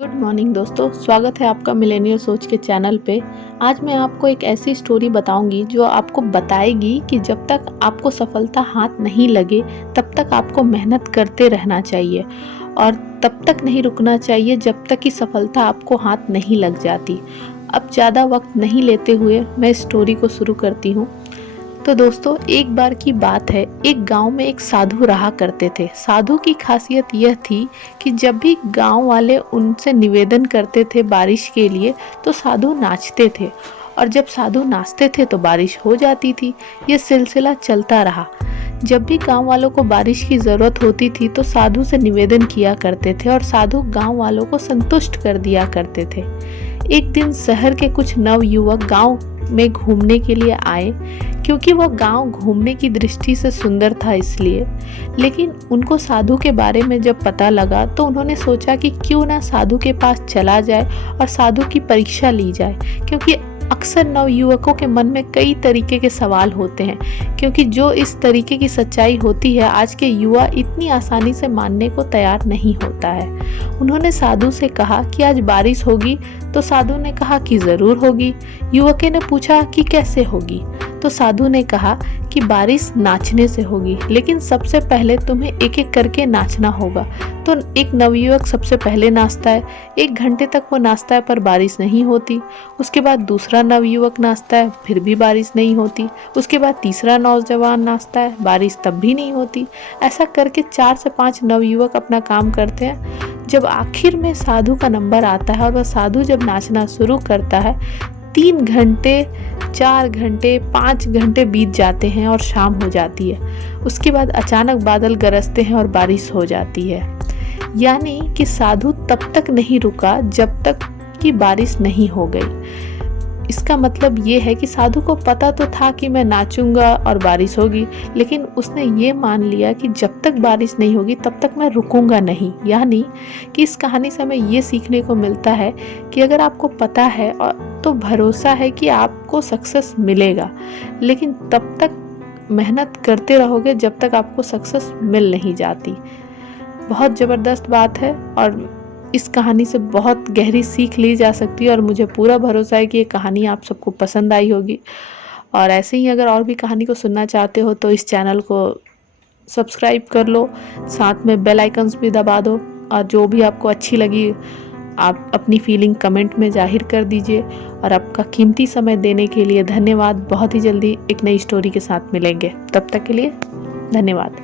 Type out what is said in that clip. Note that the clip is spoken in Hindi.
गुड मॉर्निंग दोस्तों, स्वागत है आपका मिलेनियल सोच के चैनल पे। आज मैं आपको एक ऐसी स्टोरी बताऊंगी जो आपको बताएगी कि जब तक आपको सफलता हाथ नहीं लगे तब तक आपको मेहनत करते रहना चाहिए और तब तक नहीं रुकना चाहिए जब तक कि सफलता आपको हाथ नहीं लग जाती। अब ज़्यादा वक्त नहीं लेते हुए मैं स्टोरी को शुरू करती हूँ। तो दोस्तों, एक बार की बात है, एक गांव में एक साधु रहा करते थे। साधु की खासियत यह थी कि जब भी गांव वाले उनसे निवेदन करते थे बारिश के लिए तो साधु नाचते थे, और जब साधु नाचते थे तो बारिश हो जाती थी। यह सिलसिला चलता रहा। जब भी गांव वालों को बारिश की ज़रूरत होती थी तो साधु से निवेदन किया करते थे और साधु गांव वालों को संतुष्ट कर दिया करते थे। एक दिन शहर के कुछ नव युवक गांव में घूमने के लिए आए, क्योंकि वह गांव घूमने की दृष्टि से सुंदर था इसलिए। लेकिन उनको साधु के बारे में जब पता लगा तो उन्होंने सोचा कि क्यों ना साधु के पास चला जाए और साधु की परीक्षा ली जाए, क्योंकि अक्सर नवयुवकों के मन में कई तरीके के सवाल होते हैं, क्योंकि जो इस तरीके की सच्चाई होती है आज के युवा इतनी आसानी से मानने को तैयार नहीं होता है। उन्होंने साधु से कहा कि आज बारिश होगी, तो साधु ने कहा कि जरूर होगी। युवके ने पूछा कि कैसे होगी, तो साधु ने कहा कि बारिश नाचने से होगी, लेकिन सबसे पहले तुम्हें एक एक करके नाचना होगा। तो एक नवयुवक सबसे पहले नाचता है। 1 घंटे तक वो नाचता है पर बारिश नहीं होती। उसके बाद दूसरा नवयुवक नाचता है, फिर भी बारिश नहीं होती। उसके बाद तीसरा नौजवान नाचता है, बारिश तब भी नहीं होती। ऐसा करके 4 से 5 नवयुवक अपना काम करते हैं। जब आखिर में साधु का नंबर आता है और वह साधु जब नाचना शुरू करता है, 3 घंटे, 4 घंटे, 5 घंटे बीत जाते हैं और शाम हो जाती है। उसके बाद अचानक बादल गरजते हैं और बारिश हो जाती है। यानी कि साधु तब तक नहीं रुका जब तक कि बारिश नहीं हो गई। इसका मतलब ये है कि साधु को पता तो था कि मैं नाचूंगा और बारिश होगी, लेकिन उसने ये मान लिया कि जब तक बारिश नहीं होगी तब तक मैं रुकूंगा नहीं। यानी कि इस कहानी से हमें ये सीखने को मिलता है कि अगर आपको पता है और तो भरोसा है कि आपको सक्सेस मिलेगा, लेकिन तब तक मेहनत करते रहोगे जब तक आपको सक्सेस मिल नहीं जाती। बहुत ज़बरदस्त बात है और इस कहानी से बहुत गहरी सीख ली जा सकती है, और मुझे पूरा भरोसा है कि ये कहानी आप सबको पसंद आई होगी। और ऐसे ही अगर और भी कहानी को सुनना चाहते हो तो इस चैनल को सब्सक्राइब कर लो, साथ में बेल आइकन्स भी दबा दो, और जो भी आपको अच्छी लगी आप अपनी फीलिंग कमेंट में जाहिर कर दीजिए। और आपका कीमती समय देने के लिए धन्यवाद। बहुत ही जल्दी एक नई स्टोरी के साथ मिलेंगे, तब तक के लिए धन्यवाद।